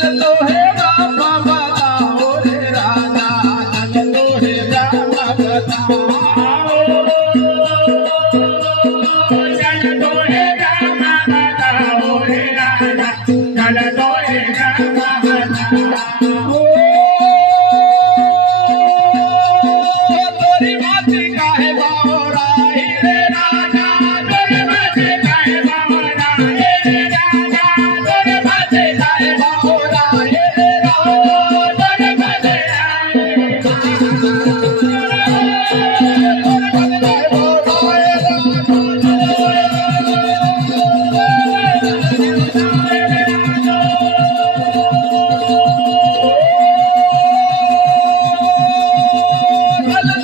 चलतो है राम बताओ रे राजा चलतो है राम बताओ चलतो हे राम बताओ रे राजा चलतो हे राम बताओ तोरी माती काहे बावराई रे राजा तोरे माथे काहे बावराए रे राजा तोरे माथे काहे बावराई रे राजा तोरे माथे आए चलतो